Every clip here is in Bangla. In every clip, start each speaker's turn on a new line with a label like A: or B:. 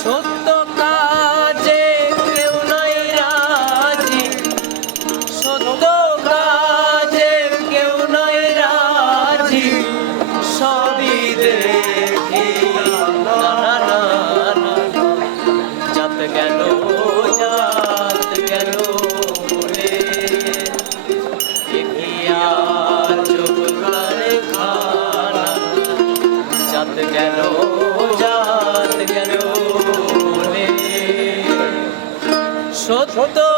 A: সত্য সত্য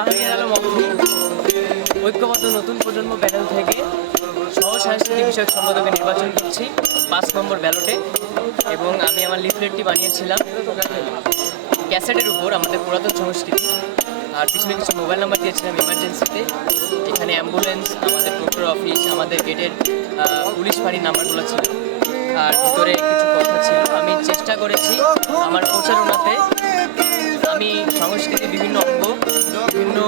A: শাহরিয়ার আলম অপু ঐক্যবদ্ধ নতুন প্রজন্ম প্যানেল থেকে সহ সাংস্কৃতিক বিষয়ক সম্পাদকে নির্বাচন করছি পাঁচ নম্বর ব্যালটে এবং আমি আমার লিফলেটটি বানিয়েছিলাম। ক্যাসেটের উপর আমাদের পুরাতন সংস্কৃতি আর পিছনে কিছু মোবাইল নাম্বার দিয়েছিলাম ইমার্জেন্সিতে এখানে অ্যাম্বুলেন্স আমাদের ডক্টর অফিস আমাদের গেটের পুলিশ ফাঁড়ির নাম্বারগুলো ছিল। আর ভিতরে কিছু কথা ছিল। আমি চেষ্টা করেছি আমার প্রচারণাতে আমি সংস্কৃতির বিভিন্ন অঙ্গ বিভিন্ন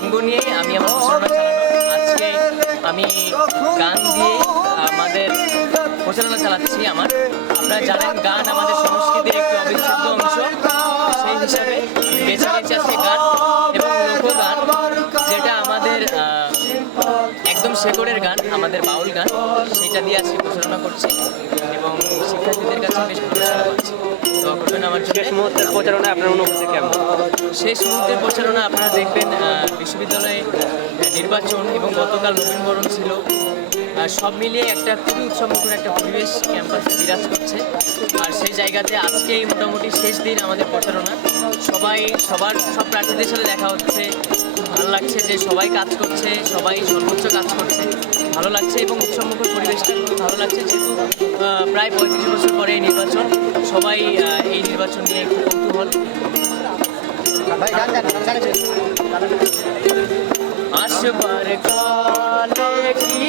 A: অঙ্গ নিয়ে আমি আমার প্রচারণা চালানো আজকে আমি গান দিয়ে আমাদের প্রচারণা চালাচ্ছি আমার। আপনারা জানেন গান আমাদের সংস্কৃতির একটি অবিচ্ছেদ্য অংশ। সেই হিসাবে বেছে নিয়েছি আজকে গান এবং লোকগান, যেটা আমাদের একদম শেকড়ের গান, আমাদের বাউল গান। সেটা দিয়ে আজকে প্রচারণা করছি এবং শিক্ষার্থীদের কাছে বেশ পাচ্ছি তো করবেন আমার
B: শেষ মুহূর্তের প্রচারণায় আপনার অনুভূতি কেমন?
A: শেষ মুহূর্তের প্রচারণা আপনারা দেখবেন বিশ্ববিদ্যালয়ে নির্বাচন এবং গতকাল নবীনবরণ ছিল। সব মিলিয়ে একটা খুবই উৎসবমুখর একটা পরিবেশ ক্যাম্পাসে বিরাজ করছে। আর সেই জায়গাতে আজকেই মোটামুটি শেষ দিন আমাদের প্রচারণা। সবাই সবার সব প্রার্থীদের সাথে দেখা হচ্ছে। ভালো লাগছে যে সবাই কাজ করছে সবাই সর্বোচ্চ কাজ করছে। ভালো লাগছে এবং উৎসবমুখর পরিবেশটা খুব ভালো লাগছে যেহেতু প্রায় পঁয়ত্রিশ বছর পরে এই নির্বাচন, সবাই এই নির্বাচন নিয়ে একটু কৌতূহল। আসবার কালে কি